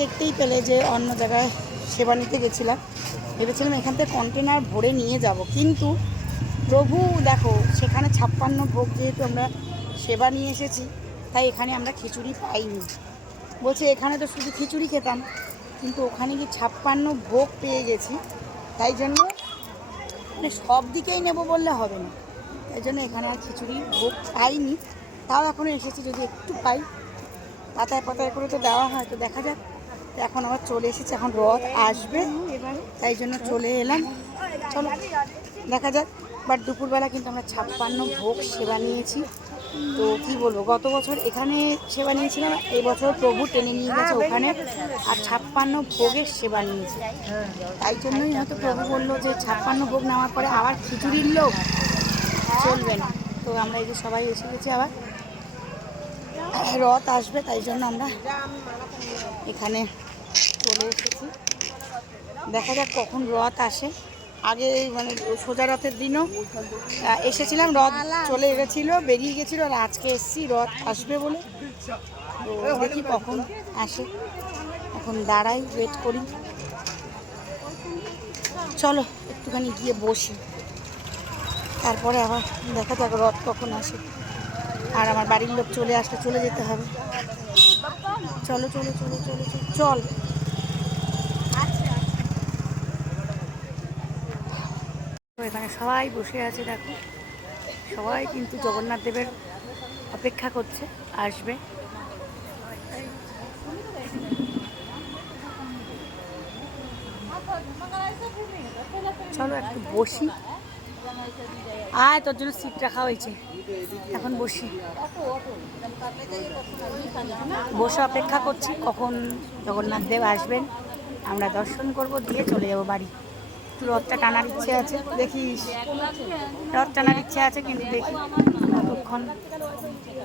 দেখতেই পেলে যে অন্য জায়গায় সেবা নিতে গেছিলাম, ভেবেছিলাম এখান থেকে কন্টেনার ভরে নিয়ে যাব, কিন্তু প্রভু দেখো সেখানে 56 ভোগ যেহেতু আমরা সেবা নিয়ে এসেছি, তাই এখানে আমরা খিচুড়ি পাইনি। বলছে এখানে তো শুধু খিচুড়ি খেতাম, কিন্তু ওখানে গিয়ে 56 ভোগ পেয়ে গেছি, তাই জন্য মানে সব দিকেই নেব বললে হবে না, তাই জন্য এখানে আর খিচুড়ি ভোগ পাইনি। তাও এখনও এসেছি, যদি একটু পাই পাতায় পাতায় করে তো দেওয়া হয়, তো দেখা যাক। তো এখন আবার চলে এসেছি, এখন রথ আসবে, তাই জন্য চলে এলাম। চলো দেখা যাক। বাট দুপুরবেলা কিন্তু আমরা 56 ভোগ সেবা নিয়েছি। তো কি বলবো, গত বছর এখানে সেবা নিয়েছিলাম, এই বছর প্রভু টেনে নিয়ে গেছে ওখানে, আর 56 ভোগের সেবা নিয়েছি। তাই জন্যই হয়তো প্রভু বললো যে 56 ভোগ নেওয়ার পরে আবার খিচুড়ির লোক চলবে না। তো আমরা এই যে সবাই এসে গেছি, আবার রথ আসবে, তাই জন্য আমরা এখানে চলে এসেছি। দেখা যাক কখন রথ আসে। আগে মানে সোজা রথের দিনও এসেছিলাম, রথ চলে গেছিলো, বেরিয়ে গেছিলো, আর আজকে এসেছি রথ আসবে বলে। তো দেখি কখন আসে, এখন দাঁড়াই, ওয়েট করি। চলো একটুখানি গিয়ে বসি, তারপরে আবার দেখা যাক রথ কখন আসে। আর আমার বাড়ির লোক চলে আসলে চলে যেতে হবে। চলো চলো চলো চলো চল। এখানে সবাই বসে আছে, দেখো সবাই কিন্তু জগন্নাথ দেবের অপেক্ষা করছে, আসবে। চলো একটু বসি, আয় তোর জন্য সিট রাখা হয়েছে, এখন বসি, বসে অপেক্ষা করছি কখন জগন্নাথ দেব আসবেন, আমরা দর্শন করব, দিয়ে চলে যাব বাড়ি। রথটা টানার ইচ্ছে আছে, দেখিস রথ টানার ইচ্ছে আছে, কিন্তু দেখি কতক্ষণ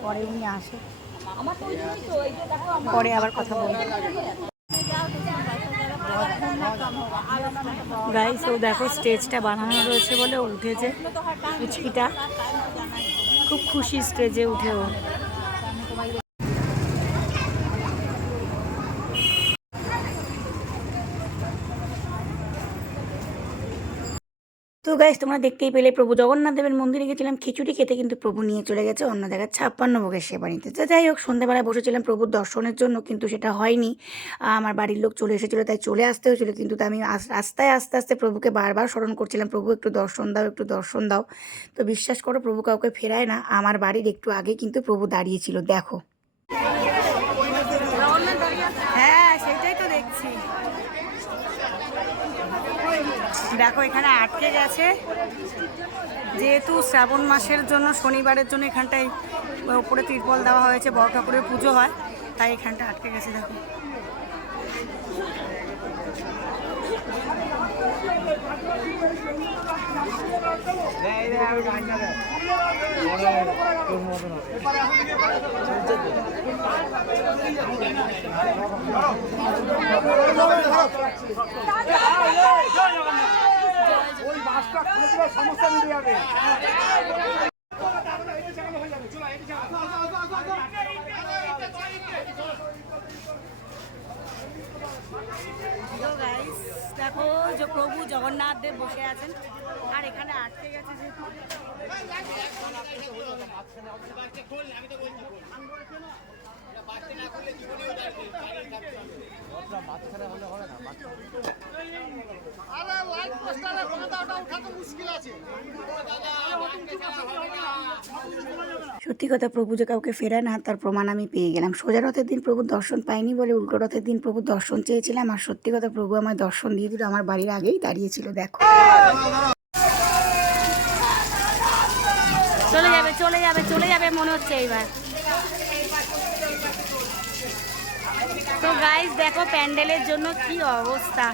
পরে উনি আসে, পরে আবার কথা বলবো। গাইস ও দেখো স্টেজটা বানানো রয়েছে বলে উঠেছে, পুচকিটা খুব খুশি স্টেজে উঠেও। তো গাইস তোমরা দেখতেই পেলে, প্রভু জগন্নাথ দেবের মন্দিরে গেছিলাম খিচুড়ি খেতে, কিন্তু প্রভু নিয়ে চলে গেছে অন্য জায়গায় 56 ভোগের সেবা নিতে। তো যাই হোক, সন্ধ্যাবেলায় বসেছিলাম প্রভুর দর্শনের জন্য, কিন্তু সেটা হয়নি। আমার বাড়ির লোক চলে এসেছিলো, তাই চলে আসতে হয়েছিলো, কিন্তু আমি রাস্তায় আস্তে আস্তে প্রভুকে বারবার স্মরণ করছিলাম, প্রভু একটু দর্শন দাও, একটু দর্শন দাও। তো বিশ্বাস করো, প্রভু কাউকে ফেরায় না। আমার বাড়ির একটু আগে কিন্তু প্রভু দাঁড়িয়েছিল, দেখো। হ্যাঁ সেটাই তো দেখছি, দেখো এখানে আটকে গেছে, যেহেতু শ্রাবণ মাসের জন্য শনিবারের জন্য এখানটায় ওপরে তিরপল দেওয়া হয়েছে, বড় ঠাকুরের পুজো হয়, তাই এখানটা আটকে গেছে। দেখো সমস্যা মিলে যাবে। দেখো যে প্রভু জগন্নাথ দেব বসে আছেন, আর এখানে আটকে গেছে যেহেতু, সত্যি কথা, প্রভু যে কাউকে ফেরায় না তার প্রমাণ আমি পেয়ে গেলাম। সোজা রথের দিন প্রভুর দর্শন পাইনি বলে উল্টো রথের দিন প্রভুর দর্শন চেয়েছিলাম, আর সত্যি কথা প্রভু আমার দর্শন দিয়ে দিল, আমার বাড়ির আগেই দাঁড়িয়েছিল। দেখো চলে যাবে চলে যাবে চলে যাবে মনে হচ্ছে এইবার। তো গাইস দেখো প্যান্ডেলের জন্য কি অবস্থা।